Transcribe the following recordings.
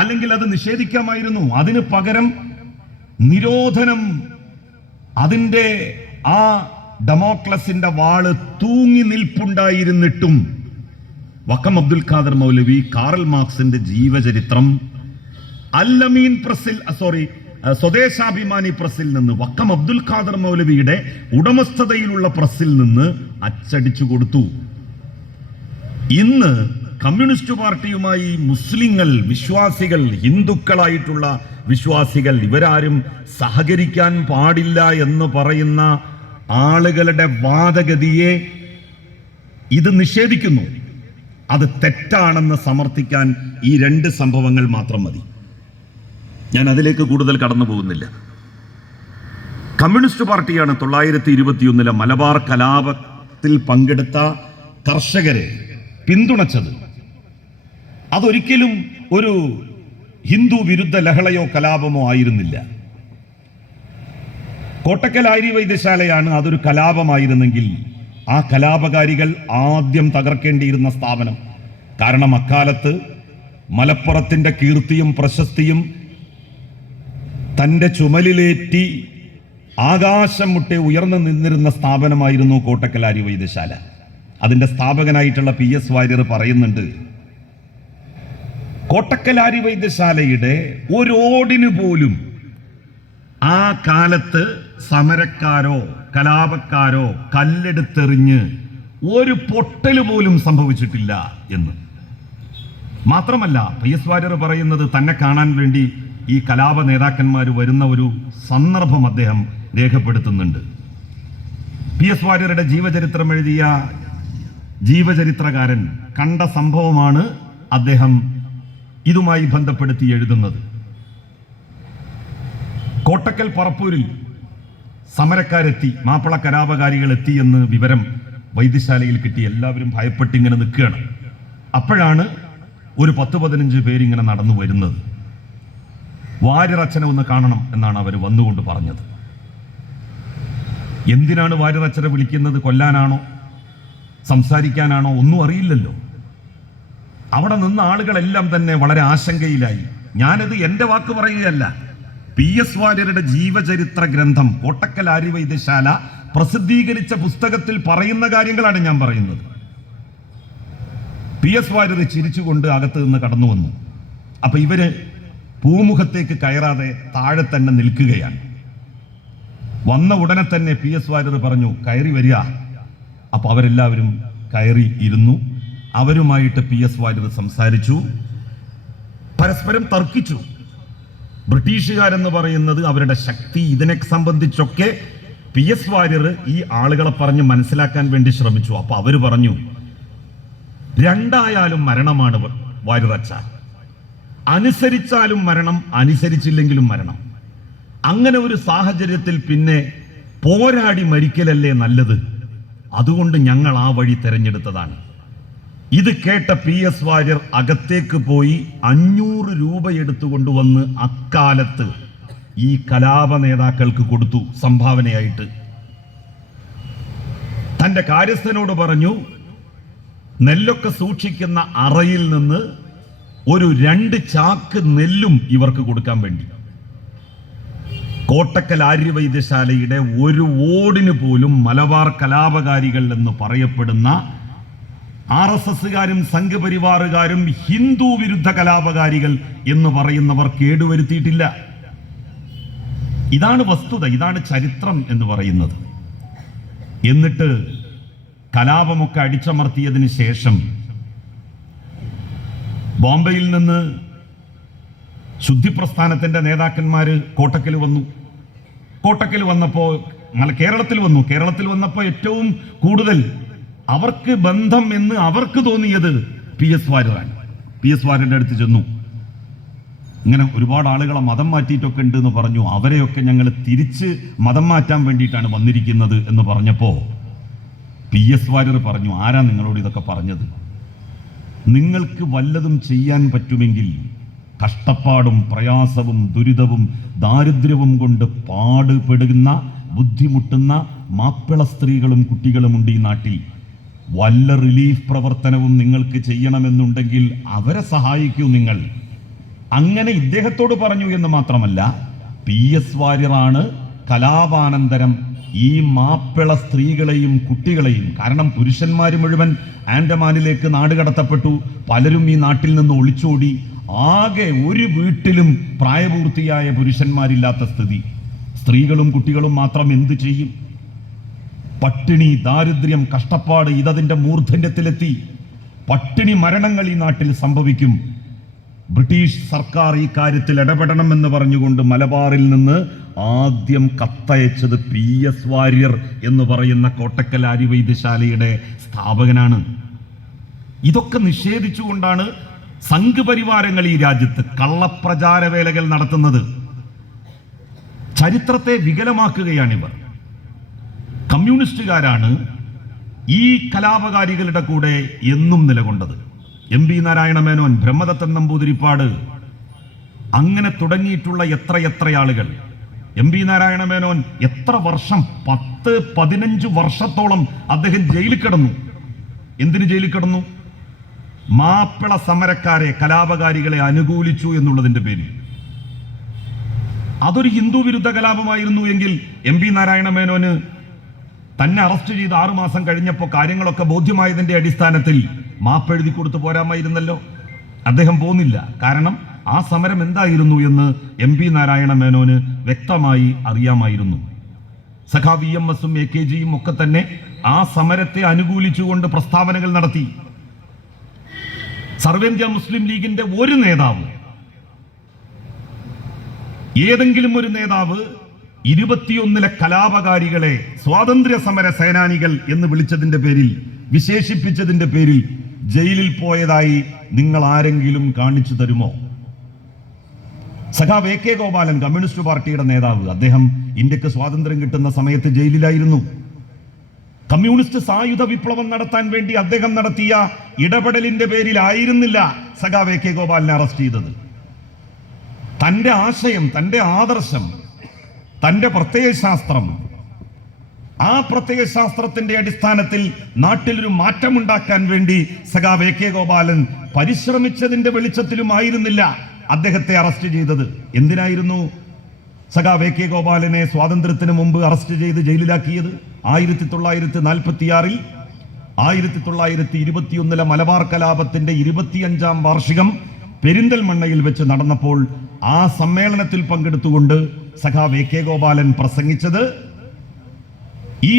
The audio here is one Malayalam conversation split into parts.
അല്ലെങ്കിൽ അത് നിഷേധിക്കാമായിരുന്നു. അതിന് പകരം നിരോധനം അതിന്റെ ആ ഡെമോക്ലസിന്റെ വാൾ തൂങ്ങി നിൽപ്പുണ്ടായിരുന്നിട്ടും വക്കം അബ്ദുൽ ഖാദർ മൗലവി കാറൽ മാർക്സിന്റെ ജീവചരിത്രം അല്ലമീൻ പ്രസിൽ സോറി സ്വദേശാഭിമാനി പ്രസിൽ നിന്ന് വക്കം അബ്ദുൽ ഖാദർ മൗലവിയുടെ ഉടമസ്ഥതയിലുള്ള പ്രസിൽ നിന്ന് അച്ചടിച്ചു കൊടുത്തു. ഇന്ന് കമ്മ്യൂണിസ്റ്റ് പാർട്ടിയുമായി മുസ്ലിങ്ങൾ വിശ്വാസികൾ ഹിന്ദുക്കളായിട്ടുള്ള വിശ്വാസികൾ ഇവരാരും സഹകരിക്കാൻ പാടില്ല എന്ന് പറയുന്ന ആളുകളുടെ വാദഗതിയെ ഇത് നിഷേധിക്കുന്നു. അത് തെറ്റാണെന്ന് സമർത്ഥിക്കാൻ ഈ രണ്ട് സംഭവങ്ങൾ മാത്രം മതി. ഞാൻ അതിലേക്ക് കൂടുതൽ കടന്നു പോകുന്നില്ല. കമ്മ്യൂണിസ്റ്റ് പാർട്ടിയാണ് തൊള്ളായിരത്തി ഇരുപത്തിയൊന്നിലെ മലബാർ കലാപത്തിൽ പങ്കെടുത്ത കർഷകരെ പിന്തുണച്ചത്. അതൊരിക്കലും ഒരു ഹിന്ദു വിരുദ്ധ ലഹളയോ കലാപമോ ആയിരുന്നില്ല. കോട്ടക്കൽ ആര്യ വൈദ്യശാലയാണ് അതൊരു കലാപമായിരുന്നെങ്കിൽ ആ കലാപകാരികൾ ആദ്യം തകർക്കേണ്ടിയിരുന്ന സ്ഥാപനം. കാരണം അക്കാലത്ത് മലപ്പുറത്തിന്റെ കീർത്തിയും പ്രശസ്തിയും തന്റെ ചുമലിലേറ്റി ആകാശം മുട്ടെ ഉയർന്നു നിന്നിരുന്ന സ്ഥാപനമായിരുന്നു കോട്ടക്കൽ ആര്യ വൈദ്യശാല. അതിന്റെ സ്ഥാപകനായിട്ടുള്ള പി എസ് വാര്യർ പറയുന്നുണ്ട് കോട്ടക്കൽ ആര്യ വൈദ്യശാലയുടെ ഒരു ഓടിന് പോലും ആ കാലത്ത് സമരക്കാരോ കലാപക്കാരോ കല്ലെടുത്തെറിഞ്ഞ് ഒരു പൊട്ടൽ പോലും സംഭവിച്ചിട്ടില്ല എന്ന്. മാത്രമല്ല പി എസ് വാര്യർ പറയുന്നത് തന്നെ കാണാൻ വേണ്ടി ഈ കലാപ നേതാക്കന്മാർ വരുന്ന ഒരു സന്ദർഭം അദ്ദേഹം രേഖപ്പെടുത്തുന്നുണ്ട്. പി എസ് വാര്യരുടെ ജീവചരിത്രം എഴുതിയ ജീവചരിത്രകാരൻ കണ്ട സംഭവമാണ് അദ്ദേഹം ഇതുമായി ബന്ധപ്പെടുത്തി എഴുതുന്നത്. കോട്ടക്കൽ പറപ്പൂരിൽ സമരക്കാരെത്തി മാപ്പിള കലാപകാരികൾ എത്തി എന്ന് വിവരം വൈദ്യശാലയിൽ കിട്ടി. എല്ലാവരും ഭയപ്പെട്ടിങ്ങനെ നിൽക്കുകയാണ്. അപ്പോഴാണ് ഒരു പത്ത് പതിനഞ്ച് പേരിങ്ങനെ നടന്നു വരുന്നത്. വാര്യറച്ചനെ ഒന്ന് കാണണം എന്നാണ് അവർ വന്നുകൊണ്ട് പറഞ്ഞത്. എന്തിനാണ് വാര്യറച്ചനെ വിളിക്കുന്നത്? കൊല്ലാനാണോ? സംസാരിക്കാനാണോ? ഒന്നും അറിയില്ലല്ലോ. അവിടെ നിന്ന ആളുകളെല്ലാം തന്നെ വളരെ ആശങ്കയിലായി. ഞാനിത് എന്റെ വാക്ക് പറയുകയല്ല. പി എസ് വാര്യരുടെ ജീവചരിത്ര ഗ്രന്ഥം കോട്ടക്കൽ ആര്യവൈദ്യശാല പ്രസിദ്ധീകരിച്ച പുസ്തകത്തിൽ പറയുന്ന കാര്യങ്ങളാണ് ഞാൻ പറയുന്നത്. പി എസ് വാര്യർ ചിരിച്ചുകൊണ്ട് അകത്ത് നിന്ന് കടന്നു വന്നു. അപ്പൊ ഇവർ പൂമുഖത്തേക്ക് കയറാതെ താഴെ തന്നെ നിൽക്കുകയാണ്. വന്ന ഉടനെ തന്നെ പി എസ് വാര്യർ പറഞ്ഞു കയറി വരിക. അപ്പൊ അവരെല്ലാവരും കയറി ഇരുന്നു. അവരുമായിട്ട് പി എസ് വാര്യർ സംസാരിച്ചു. പരസ്പരം തർക്കിച്ചു. ബ്രിട്ടീഷുകാരെന്ന് പറയുന്നത് അവരുടെ ശക്തി ഇതിനെ സംബന്ധിച്ചൊക്കെ പി എസ് വാര്യർ ഈ ആളുകളെ പറഞ്ഞ് മനസ്സിലാക്കാൻ വേണ്ടി ശ്രമിച്ചു. അപ്പൊ അവർ പറഞ്ഞു രണ്ടായാലും മരണമാണ് വാര്യറച്ച അനുസരിച്ചാലും മരണം അനുസരിച്ചില്ലെങ്കിലും മരണം. അങ്ങനെ ഒരു സാഹചര്യത്തിൽ പിന്നെ പോരാടി മരിക്കലല്ലേ നല്ലത്? അതുകൊണ്ട് ഞങ്ങൾ ആ വഴി തെരഞ്ഞെടുത്തതാണ്. ഇത് കേട്ട പി എസ് വാര്യർ അകത്തേക്ക് പോയി അഞ്ഞൂറ് രൂപ എടുത്തുകൊണ്ടുവന്ന് അക്കാലത്ത് ഈ കലാപ നേതാക്കൾക്ക് കൊടുത്തു സംഭാവനയായിട്ട്. തന്റെ കാര്യസ്ഥനോട് പറഞ്ഞു നെല്ലൊക്കെ സൂക്ഷിക്കുന്ന അറയിൽ നിന്ന് ഒരു രണ്ട് ചാക്ക് നെല്ലും ഇവർക്ക് കൊടുക്കാൻ വേണ്ടി. കോട്ടക്കൽ ആര്യവൈദ്യശാലയുടെ ഒരു ഓടിന് പോലും മലബാർ കലാപകാരികൾ എന്ന് പറയപ്പെടുന്ന ആർ എസ് എസുകാരും സംഘപരിവാറുകാരും ഹിന്ദു വിരുദ്ധ കലാപകാരികൾ എന്ന് പറയുന്നവർ കേടുവരുത്തിയിട്ടില്ല. ഇതാണ് വസ്തുത ഇതാണ് ചരിത്രം എന്ന് പറയുന്നത്. എന്നിട്ട് കലാപമൊക്കെ അടിച്ചമർത്തിയതിന് ശേഷം ബോംബെയിൽ നിന്ന് ശുദ്ധിപ്രസ്ഥാനത്തിന്റെ നേതാക്കന്മാർ കോട്ടക്കൽ വന്നു. കോട്ടക്കൽ വന്നപ്പോൾ കേരളത്തിൽ വന്നു. കേരളത്തിൽ വന്നപ്പോൾ ഏറ്റവും കൂടുതൽ അവർക്ക് ബന്ധം എന്ന് അവർക്ക് തോന്നിയത് പി എസ് വാര്യറാണ് പി എസ് വാര്യരുടെ അടുത്ത് ചെന്നു. ഇങ്ങനെ ഒരുപാട് ആളുകളെ മതം മാറ്റിയിട്ടൊക്കെ ഉണ്ട് എന്ന് പറഞ്ഞു. അവരെയൊക്കെ ഞങ്ങൾ തിരിച്ച് മതം മാറ്റാൻ വേണ്ടിയിട്ടാണ് വന്നിരിക്കുന്നത് എന്ന് പറഞ്ഞപ്പോൾ പി എസ് വാര്യർ പറഞ്ഞു ആരാ നിങ്ങളോട് ഇതൊക്കെ പറഞ്ഞത്? നിങ്ങൾക്ക് വല്ലതും ചെയ്യാൻ പറ്റുമെങ്കിൽ കഷ്ടപ്പാടും പ്രയാസവും ദുരിതവും ദാരിദ്ര്യവും കൊണ്ട് പാടുപെടുന്ന ബുദ്ധിമുട്ടുന്ന മാപ്പിള സ്ത്രീകളും കുട്ടികളുമുണ്ട് ഈ നാട്ടിൽ. വല്ല റിലീഫ് പ്രവർത്തനവും നിങ്ങൾക്ക് ചെയ്യണമെന്നുണ്ടെങ്കിൽ അവരെ സഹായിക്കൂ നിങ്ങൾ. അങ്ങനെ ഇദ്ദേഹത്തോട് പറഞ്ഞു എന്ന് മാത്രമല്ല പി എസ് വാര്യറാണ് കലാപാനന്തരം ഈ മാപ്പിള സ്ത്രീകളെയും കുട്ടികളെയും കാരണം പുരുഷന്മാർ മുഴുവൻ ആൻഡമാനിലേക്ക് നാട് കടത്തപ്പെട്ടു പലരും ഈ നാട്ടിൽ നിന്ന് ഒളിച്ചോടി ആകെ ഒരു വീട്ടിലും പ്രായപൂർത്തിയായ പുരുഷന്മാരില്ലാത്ത സ്ഥിതി. സ്ത്രീകളും കുട്ടികളും മാത്രം എന്തു ചെയ്യും? പട്ടിണി ദാരിദ്ര്യം കഷ്ടപ്പാട് ഇതതിന്റെ മൂർധന്യത്തിലെത്തി. പട്ടിണി മരണങ്ങൾ ഈ നാട്ടിൽ സംഭവിക്കും. ബ്രിട്ടീഷ് സർക്കാർ ഈ കാര്യത്തിൽ ഇടപെടണമെന്ന് പറഞ്ഞുകൊണ്ട് മലബാറിൽ നിന്ന് ആദ്യം കത്തയച്ചത് പി എസ് വാര്യർ എന്ന് പറയുന്ന കോട്ടക്കൽ ആര്യവൈദ്യശാലയുടെ സ്ഥാപകനാണ്. ഇതൊക്കെ നിഷേധിച്ചുകൊണ്ടാണ് സംഘപരിവാരങ്ങൾ ഈ രാജ്യത്ത് കള്ളപ്രചാരവേലകൾ നടത്തുന്നത്. ചരിത്രത്തെ വികലമാക്കുകയാണിവർ കമ്മ്യൂണിസ്റ്റുകാരാണ് ഈ കലാപകാരികളുടെ കൂടെ എന്നും നിലകൊണ്ടത്. എം പി നാരായണ മേനോൻ ബ്രഹ്മദത്തൻ നമ്പൂതിരിപ്പാട് അങ്ങനെ തുടങ്ങിയിട്ടുള്ള എത്ര എത്ര ആളുകൾ. എം പി നാരായണ മേനോൻ എത്ര വർഷം പത്ത് പതിനഞ്ച് വർഷത്തോളം അദ്ദേഹം ജയിലിൽ കിടന്നു. എന്തിന് ജയിലിൽ കിടന്നു? മാപ്പിള സമരക്കാരെ കലാപകാരികളെ അനുകൂലിച്ചു എന്നുള്ളതിന്റെ പേരിൽ. അതൊരു ഹിന്ദു വിരുദ്ധ കലാപമായിരുന്നു എങ്കിൽ എം പി നാരായണ മേനോന് തന്നെ അറസ്റ്റ് ചെയ്ത് ആറുമാസം കഴിഞ്ഞപ്പോൾ കാര്യങ്ങളൊക്കെ ബോധ്യമായതിന്റെ അടിസ്ഥാനത്തിൽ മാപ്പ് എഴുതി കൊടുത്തു പോരാമായിരുന്നല്ലോ. അദ്ദേഹം പോന്നില്ല. കാരണം ആ സമരം എന്തായിരുന്നു എന്ന് എം പി നാരായണ മേനോന് വ്യക്തമായി അറിയാമായിരുന്നു. സഖാ വി എം എസും എ കെ ജിയും ഒക്കെ തന്നെ ആ സമരത്തെ അനുകൂലിച്ചുകൊണ്ട് പ്രസ്താവനകൾ നടത്തി. സർവേന്ത്യ മുസ്ലിം ലീഗിന്റെ ഒരു നേതാവ് ഏതെങ്കിലും ഒരു നേതാവ് ഇരുപത്തിയൊന്നിലെ കലാപകാരികളെ സ്വാതന്ത്ര്യ സമര സേനാനികൾ എന്ന് വിളിച്ചതിന്റെ പേരിൽ വിശേഷിപ്പിച്ചതിന്റെ പേരിൽ ജയിലിൽ പോയതായി നിങ്ങൾ ആരെങ്കിലും കാണിച്ചു തരുമോ? സഖാവ് എ കെ ഗോപാലൻ കമ്മ്യൂണിസ്റ്റ് പാർട്ടിയുടെ നേതാവ്. അദ്ദേഹം ഇന്ത്യയ്ക്ക് സ്വാതന്ത്ര്യം കിട്ടുന്ന സമയത്ത് ജയിലിലായിരുന്നു. കമ്മ്യൂണിസ്റ്റ് സായുധ വിപ്ലവം നടത്താൻ വേണ്ടി അദ്ദേഹം നടത്തിയ ഇടപെടലിന്റെ പേരിലായിരുന്നില്ല സഖാവ് എ കെ ഗോപാലിനെ അറസ്റ്റ് ചെയ്തത്. തന്റെ ആശയം തന്റെ ആദർശം തന്റെ പ്രത്യയശാസ്ത്രം ആ പ്രത്യയശാസ്ത്രത്തിന്റെ അടിസ്ഥാനത്തിൽ നാട്ടിലൊരു മാറ്റമുണ്ടാക്കാൻ വേണ്ടി സഖാവ് എ കെ ഗോപാലൻ പരിശ്രമിച്ചതിന്റെ വെളിച്ചത്തിലുമായിരുന്നില്ല അദ്ദേഹത്തെ അറസ്റ്റ് ചെയ്തത്. എന്തിനായിരുന്നു സഖാവ് എ കെ ഗോപാലനെ സ്വാതന്ത്ര്യത്തിന് മുമ്പ് അറസ്റ്റ് ചെയ്ത് ജയിലിലാക്കിയത്? ആയിരത്തി തൊള്ളായിരത്തി നാൽപ്പത്തിയാറിൽ ആയിരത്തി തൊള്ളായിരത്തി ഇരുപത്തിയൊന്നിലെ മലബാർ കലാപത്തിന്റെ ഇരുപത്തിയഞ്ചാം വാർഷികം പെരിന്തൽമണ്ണയിൽ വെച്ച് നടന്നപ്പോൾ ആ സമ്മേളനത്തിൽ പങ്കെടുത്തുകൊണ്ട് സഖാവ് എ കെ ഗോപാലൻ പ്രസംഗിച്ചത് ഈ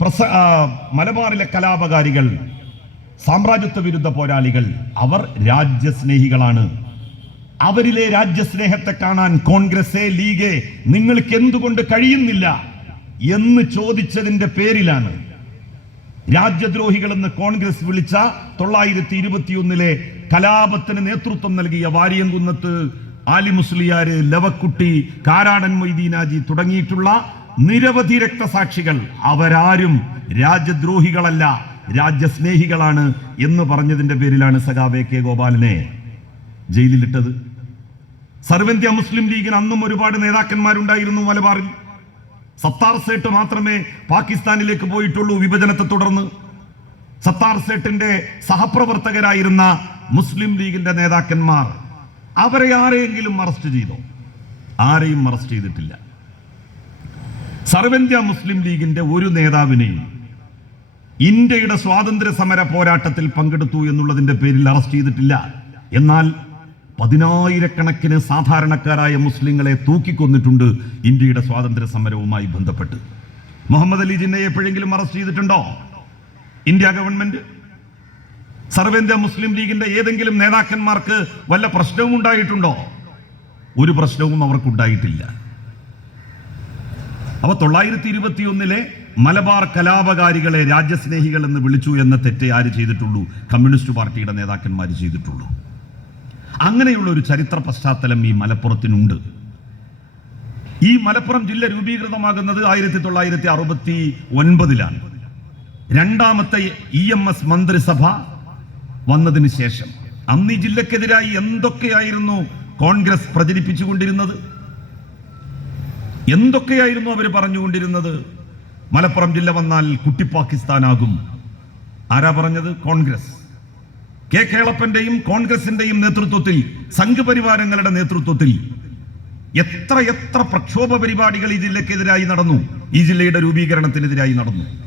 പ്രസ മലബാറിലെ കലാപകാരികൾ സാമ്രാജ്യത്വ വിരുദ്ധ പോരാളികൾ അവർ രാജ്യസ്നേഹികളാണ്. അവരിലെ രാജ്യസ്നേഹത്തെ കാണാൻ കോൺഗ്രസ് ലീഗേ നിങ്ങൾക്ക് എന്തുകൊണ്ട് കഴിയുന്നില്ല എന്ന് ചോദിച്ചതിന്റെ പേരിലാണ് രാജ്യദ്രോഹികൾ എന്ന് കോൺഗ്രസ് വിളിച്ച തൊള്ളായിരത്തി ഇരുപത്തിയൊന്നിലെ കലാപത്തിന് നേതൃത്വം നൽകിയ വാരിയംകുന്നത്ത് ആലി മുസ്ലിയാര് ലവക്കുട്ടി കാരാടൻ മൊയ്തീനാജി തുടങ്ങിയിട്ടുള്ള നിരവധി രക്തസാക്ഷികൾ അവരാരും രാജ്യദ്രോഹികളല്ല രാജ്യസ്നേഹികളാണ് എന്ന് പറഞ്ഞതിന്റെ പേരിലാണ് സഖാബെ കെ ഗോപാലിനെ ജയിലിലിട്ടത്. സർവന്ത്യ മുസ്ലിം ലീഗിന് അന്നും ഒരുപാട് നേതാക്കന്മാരുണ്ടായിരുന്നു മലബാറിൽ. സത്താർ സേട്ട് മാത്രമേ പാകിസ്ഥാനിലേക്ക് പോയിട്ടുള്ളൂ വിഭജനത്തെ തുടർന്ന്. സത്താർ സേട്ടിന്റെ സഹപ്രവർത്തകരായിരുന്ന മുസ്ലിം ലീഗിന്റെ നേതാക്കന്മാർ അവരെ ആരെയെങ്കിലും അറസ്റ്റ് ചെയ്തോ? ആരെയും അറസ്റ്റ് ചെയ്തിട്ടില്ല. സർവന്ത്യ മുസ്ലിം ലീഗിന്റെ ഒരു നേതാവിനെയും ഇന്ത്യയുടെ സ്വാതന്ത്ര്യ സമര പോരാട്ടത്തിൽ പങ്കെടുത്തു എന്നുള്ളതിന്റെ പേരിൽ അറസ്റ്റ് ചെയ്തിട്ടില്ല. എന്നാൽ പതിനായിരക്കണക്കിന് സാധാരണക്കാരായ മുസ്ലിങ്ങളെ തൂക്കിക്കൊന്നിട്ടുണ്ട് ഇന്ത്യയുടെ സ്വാതന്ത്ര്യ സമരവുമായി ബന്ധപ്പെട്ട്. മുഹമ്മദ് അലി ജിന്നയെ എപ്പോഴെങ്കിലും അറസ്റ്റ് ചെയ്തിട്ടുണ്ടോ? ഇന്ത്യ ഗവൺമെന്റ് സർവേന്ത്യ മുസ്ലിം ലീഗിന്റെ ഏതെങ്കിലും നേതാക്കന്മാർക്ക് വല്ല പ്രശ്നവും ഉണ്ടായിട്ടുണ്ടോ? ഒരു പ്രശ്നവും അവർക്കുണ്ടായിട്ടില്ല. അപ്പൊ തൊള്ളായിരത്തി ഇരുപത്തിയൊന്നിലെ മലബാർ കലാപകാരികളെ രാജ്യസ്നേഹികൾ എന്ന് വിളിച്ചു എന്ന തെറ്റേ ആര് ചെയ്തിട്ടുള്ളൂ? കമ്മ്യൂണിസ്റ്റ് പാർട്ടിയുടെ നേതാക്കന്മാർ ചെയ്തിട്ടുള്ളൂ. അങ്ങനെയുള്ള ഒരു ചരിത്ര പശ്ചാത്തലം ഈ മലപ്പുറത്തിനുണ്ട്. ഈ മലപ്പുറം ജില്ല രൂപീകൃതമാകുന്നത് ആയിരത്തി തൊള്ളായിരത്തി അറുപത്തി ഒൻപതിലാണ് രണ്ടാമത്തെ ഇ എം എസ് മന്ത്രിസഭ വന്നതിന് ശേഷം അന്ന് ഈ ജില്ലക്കെതിരായി എന്തൊക്കെയായിരുന്നു കോൺഗ്രസ് പ്രചരിപ്പിച്ചുകൊണ്ടിരുന്നത്? എന്തൊക്കെയായിരുന്നു അവർ പറഞ്ഞുകൊണ്ടിരുന്നത്? മലപ്പുറം ജില്ല വന്നാൽ കുട്ടി പാകിസ്ഥാനാകും. ആരാ പറഞ്ഞത്? കോൺഗ്രസ്. കെ കേളപ്പന്റെയും കോൺഗ്രസിന്റെയും നേതൃത്വത്തിൽ സംഘപരിവാരങ്ങളുടെ നേതൃത്വത്തിൽ എത്ര എത്ര പ്രക്ഷോഭ പരിപാടികൾ ഈ ജില്ലക്കെതിരായി നടന്നു? ഈ ജില്ലയുടെ രൂപീകരണത്തിനെതിരായി നടന്നു.